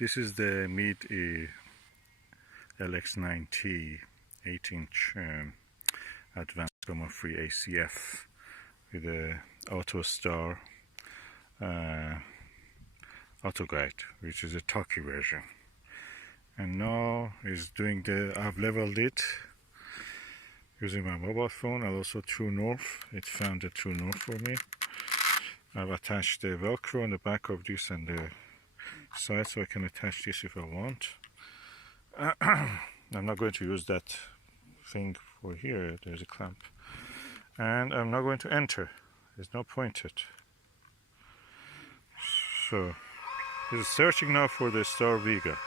This is the Meade LX90 8-inch advanced coma-free ACF with a Autostar Autoguide, which is a talkie version. And now is doing I've leveled it using my mobile phone and also True North. It found the True North for me. I've attached the Velcro on the back of this and the side, so I can attach this if I want. I'm not going to use that thing for here. There's a clamp, and I'm not going to enter. There's no point it. So it's searching now for the Star Vega.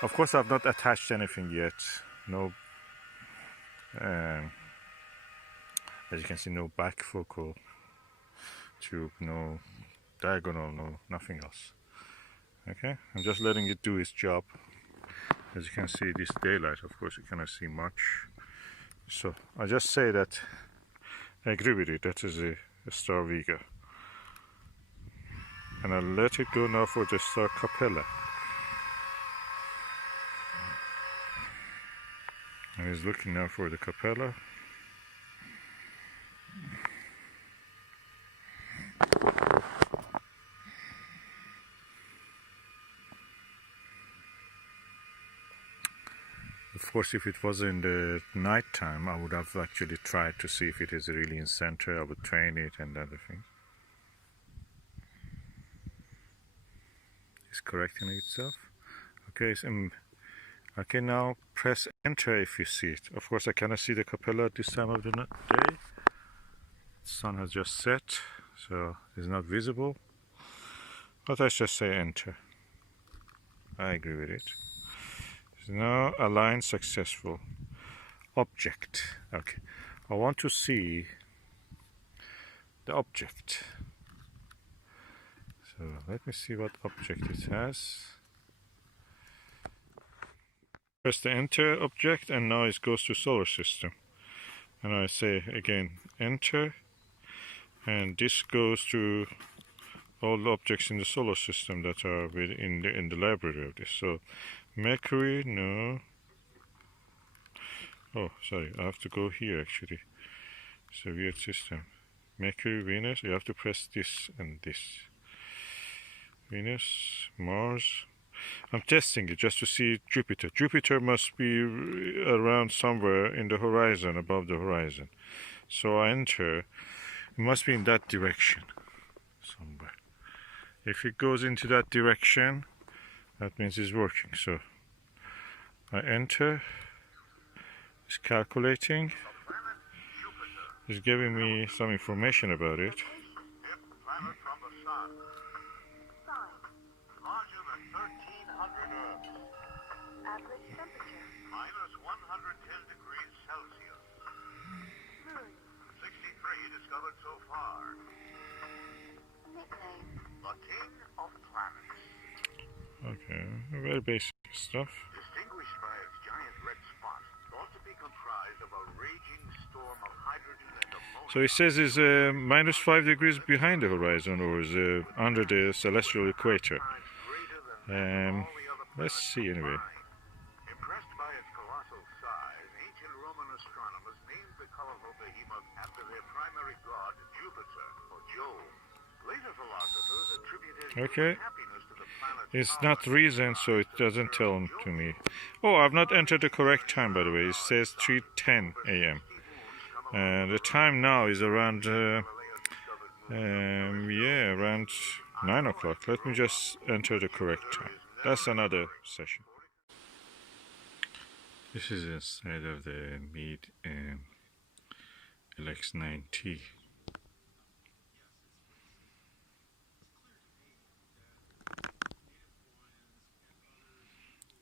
Of course, I've not attached anything yet. No, as you can see, no backfocal tube, no diagonal, no nothing else. Okay, I'm just letting it do its job. As you can see, this daylight, of course, you cannot see much. So I just say that I agree with it. That is a Star Vega, and I'll let it go now for the Star Capella. And he's looking now for the Capella. Of course, if it was in the night time, I would have actually tried to see if it is really in center. I would train it and other things. It's correcting itself. Okay, so, okay, now press enter if you see it. Of course, I cannot see the Capella at this time of the day. The sun has just set, so it's not visible. But let's just say enter. I agree with it. So now align successful. Object. Okay. I want to see the object. So let me see what object it has. Press the enter object, and now it goes to solar system. And I say again enter, and this goes to all the objects in the solar system that are in the library of this. So Mercury, no. Oh, sorry, I have to go here actually. It's a weird system. Mercury, Venus, you have to press this and this. Venus, Mars. I'm testing it just to see Jupiter. Jupiter must be around somewhere in the horizon, above the horizon. So I enter. It must be in that direction somewhere. If it goes into that direction, that means it's working. So I enter. It's calculating. It's giving me some information about it. Average temperature minus 110 degrees Celsius. moon 63 discovered so far. nickname The King of Planets. Okay, very basic stuff. Distinguished by its giant red spot, thought to be comprised of a raging storm of hydrogen and ammonia. So it says it's minus 5 degrees behind the horizon, or is under the celestial equator. Let's see anyway. Impressed by its colossal size, ancient Roman astronomers named the colorful behemoth after their primary god, Jupiter, or Jove. Later philosophers attributed Okay. happiness to the planet. It's not reason, so it doesn't tell them to me. Oh, I've not entered the correct time, by the way. It says 3:10 a.m. The time now is around, around 9 o'clock. Let me just enter the correct time. That's another session. This is inside of the Meade LX90.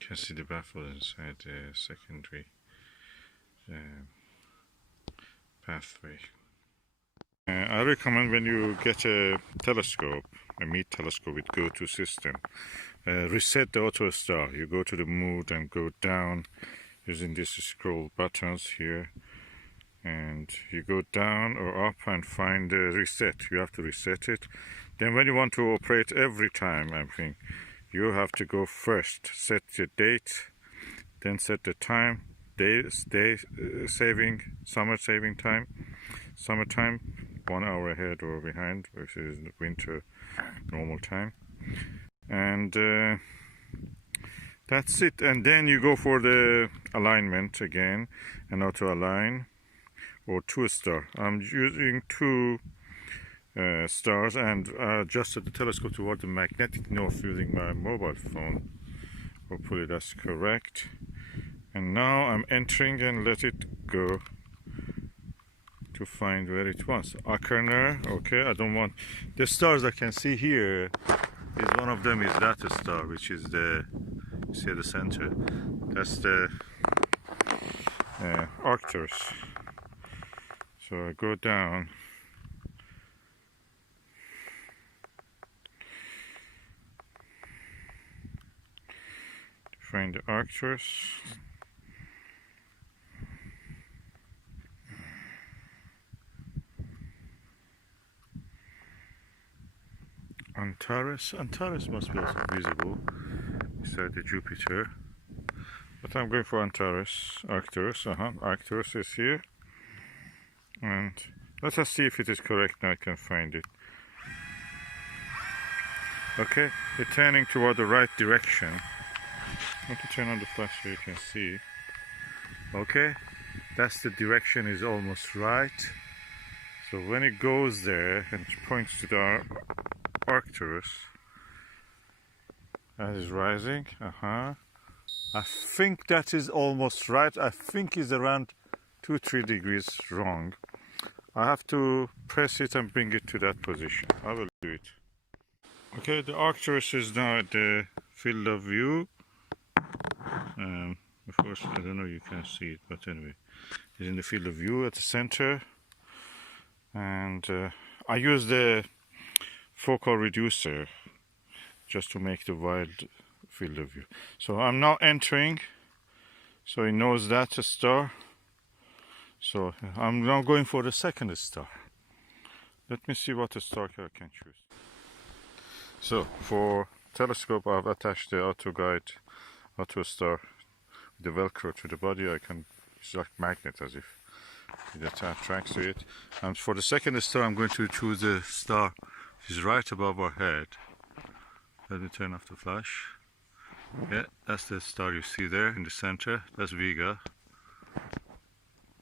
You can see the baffle inside the secondary pathway. I recommend when you get a telescope, a Meade telescope with go-to system, reset the Autostar. You go to the mode and go down using these scroll buttons here, and you go down or up and find reset. You have to reset it. Then when you want to operate every time, I think, you have to go first. Set the date, then set the time, day saving, summertime, 1 hour ahead or behind, which is winter normal time, and that's it. And then you go for the alignment again, and auto align or 2-star. I'm using 2 stars, and adjusted the telescope toward the magnetic north using my mobile phone. Hopefully that's correct. And now I'm entering and let it go to find where it was. Acherner, okay, I don't want the stars I can see here. Is one of them is that star, which is the, you see the center. That's the Arcturus. So I go down. Find the Arcturus. Antares must be also visible beside the Jupiter. But I'm going for Antares. Arcturus, Arcturus is here. And let us see if it is correct now I can find it. Okay, it's turning toward the right direction. I want to turn on the flash so you can see. Okay, that's the direction, is almost right. So when it goes there and points to the Arcturus, that is rising. I think that is almost right. I think it's around 2-3 degrees wrong. I have to press it and bring it to that position. I will do it. Okay, the Arcturus is now at the field of view. Of course, I don't know, you can see it, but anyway, it's in the field of view at the center. And I use the focal reducer just to make the wide field of view. So I'm now entering, so it knows that's a star. So I'm now going for the second star. Let me see what star I can choose. So for telescope, I've attached the Autoguide Autostar with the Velcro to the body. It's like magnet, as if it attracts to it. And for the second star, I'm going to choose the star which is right above our head. Let me turn off the flash. Yeah, that's the star you see there in the center. That's Vega.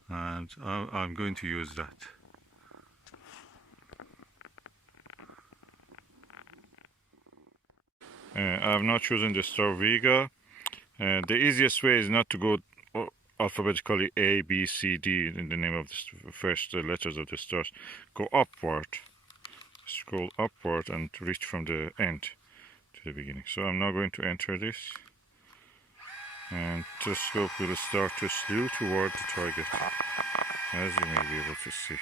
And I'm going to use that. I've not chosen the star Vega. The easiest way is not to go alphabetically A, B, C, D in the name of the first letters of the stars. Go upward, scroll upward and reach from the end to the beginning. So I'm now going to enter this, and telescope will start to slew toward the target, as you may be able to see.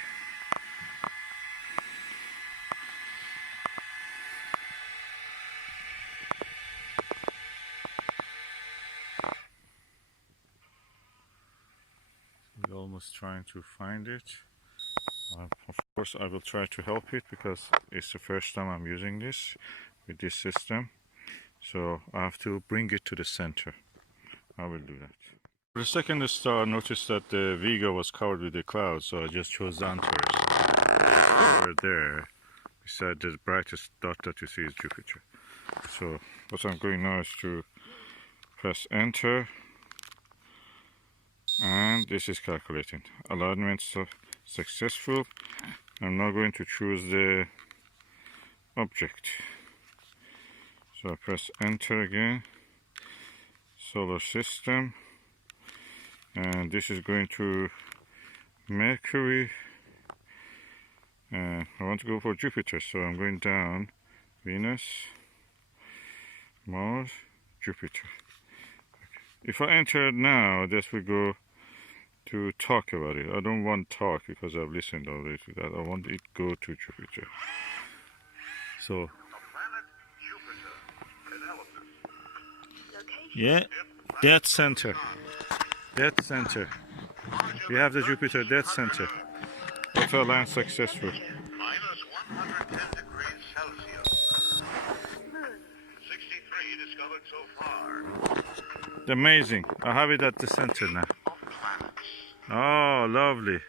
We're almost trying to find it. Of course, I will try to help it because it's the first time I'm using this with this system. So I have to bring it to the center. I will do that. For the second star, I noticed that the Vega was covered with the clouds, so I just chose the Antares. Over there, beside the brightest dot that you see is Jupiter. So what I'm going now is to press enter. And this is calculating. Alignment successful. I'm now going to choose the object. So I press enter again. Solar system. And this is going to Mercury. I want to go for Jupiter, so I'm going down. Venus, Mars, Jupiter. Okay. If I enter now, this will go to talk about it. I don't want talk because I've listened already to that. I want it go to Jupiter. So, yeah, dead center. Dead center. We have the Jupiter dead center. Auto align successful. -110 degrees Celsius. 63 to so far. Amazing. I have it at the center now. Of planets. Oh, lovely.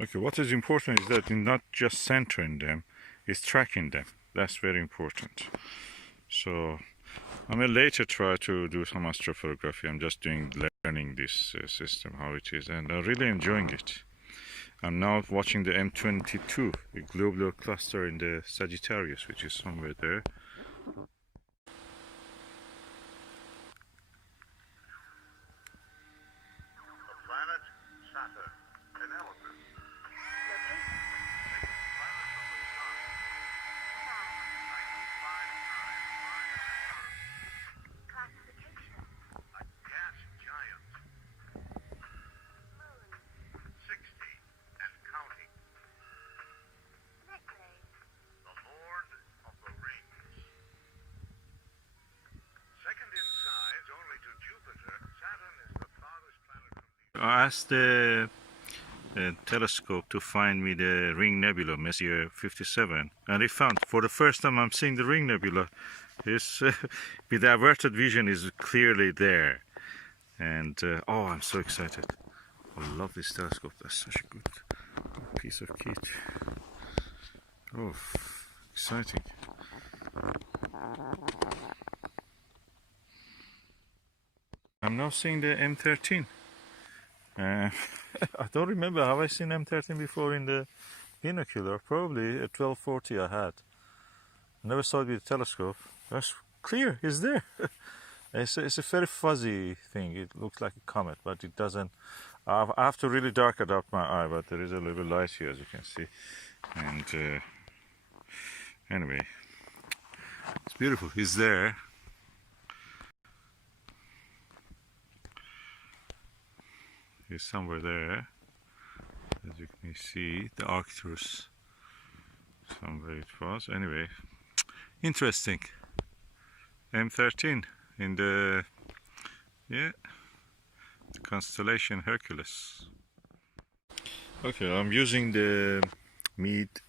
Okay, what is important is that in not just centering them, it's tracking them. That's very important. So I may later try to do some astrophotography. I'm just learning this system, how it is, and I'm really enjoying it. I'm now watching the M22, a globular cluster in the Sagittarius, which is somewhere there. The planet Saturn. Analysis. Location. Planet from the sun. 95 times larger than Earth. Classification. A gas giant. Moon. 60 and counting. Nickname. The Lord of the Rings. Second in size only to Jupiter, Saturn is the farthest planet from the I asked the telescope to find me the Ring Nebula, Messier 57, and it found, for the first time I'm seeing the Ring Nebula. It's, with the averted vision is clearly there. And oh, I'm so excited. I love this telescope. That's such a good piece of kit. Oh, exciting. I'm now seeing the M13. I don't remember, have I seen M13 before in the binocular? Probably at 1240 I had. Never saw it with a telescope. That's clear, it's there. It's a very fuzzy thing. It looks like a comet, but it doesn't. I have to really darken up my eye, but there is a little light here, as you can see. And anyway, it's beautiful. It's there. It's somewhere there, as you can see. The Arcturus, somewhere it was. Anyway, interesting. M13 in the constellation Hercules. Okay, I'm using the Meade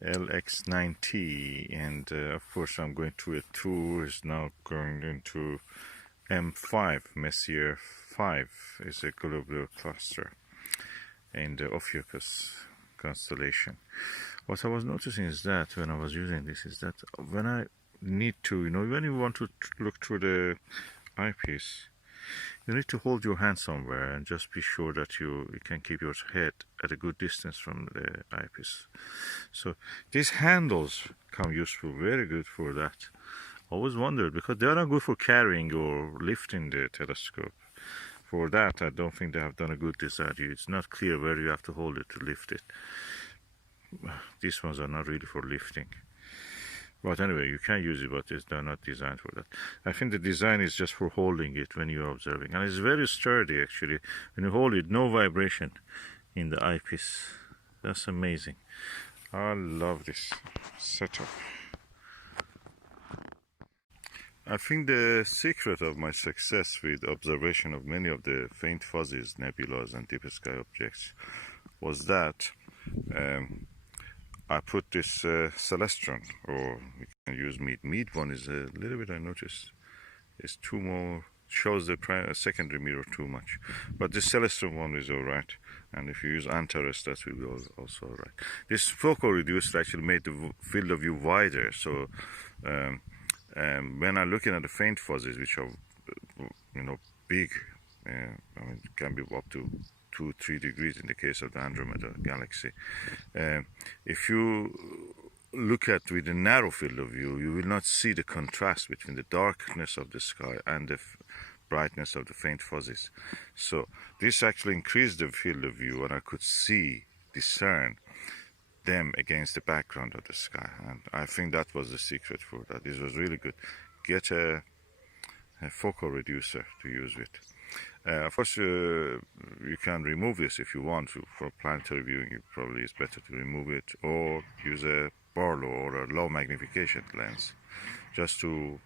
LX90, and of course I'm going to a tour. Is now going into M5, Messier 5 is a globular cluster in the Ophiuchus constellation. What I was noticing is that when I was using this is that when I need to, when you want to look through the eyepiece, you need to hold your hand somewhere and just be sure that you can keep your head at a good distance from the eyepiece. So these handles come useful, very good for that. Always wondered, because they are not good for carrying or lifting the telescope. For that, I don't think they have done a good design. It's not clear where you have to hold it to lift it. These ones are not really for lifting. But anyway, you can use it, but they're not designed for that. I think the design is just for holding it when you're observing. And it's very sturdy, actually. When you hold it, no vibration in the eyepiece. That's amazing. I love this setup. I think the secret of my success with observation of many of the faint fuzzies, nebulas, and deep sky objects was that I put this celestron, or we can use Meade. Meade one is a little bit, I noticed, is too more, shows the secondary mirror too much. But this celestron one is alright, and if you use Antares, that will be also alright. This focal reducer actually made the field of view wider, so when I'm looking at the faint fuzzies, which are, big, I mean, it can be up to 2-3 degrees in the case of the Andromeda galaxy. If you look at with a narrow field of view, you will not see the contrast between the darkness of the sky and the brightness of the faint fuzzies. So this actually increased the field of view, and I could discern them against the background of the sky, and I think that was the secret for that. This was really good. Get a focal reducer to use with. Of course, you can remove this if you want to. For planetary viewing, it probably is better to remove it, or use a Barlow or a low magnification lens, just to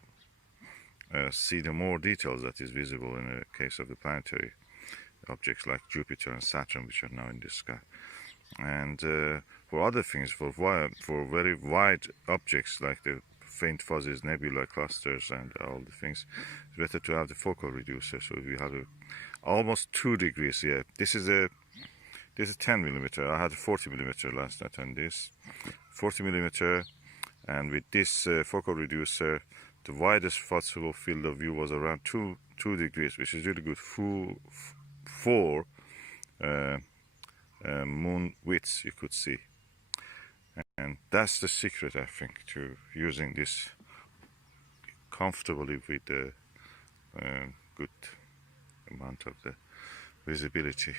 see the more details that is visible in the case of the planetary objects like Jupiter and Saturn, which are now in the sky. And for other things, for very wide objects like the faint fuzzies, nebula clusters, and all the things, it's better to have the focal reducer. So we have almost 2 degrees. Yeah, this is a 10 millimeter. I had a 40 millimeter last night, and this 40 millimeter, and with this focal reducer, the widest possible field of view was around 2 degrees, which is really good for moon widths you could see. And that's the secret, I think, to using this comfortably with a good amount of the visibility.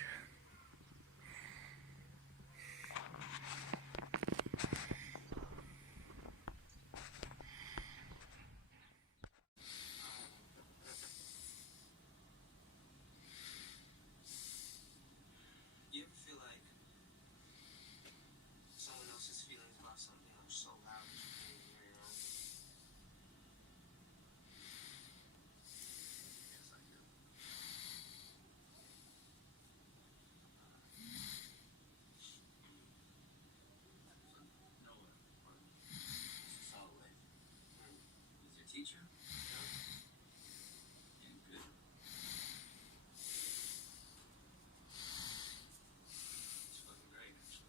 You ever feel like someone else's feelings about something are so loud that you can't hear your own? Yes, I do. Noah, this is all with. With your teacher? Yeah, good. It's fucking great, actually.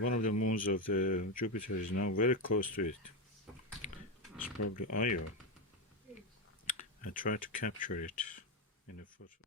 One of the moons of the Jupiter is now very close to it. It's probably Io. I tried to capture it in a photo.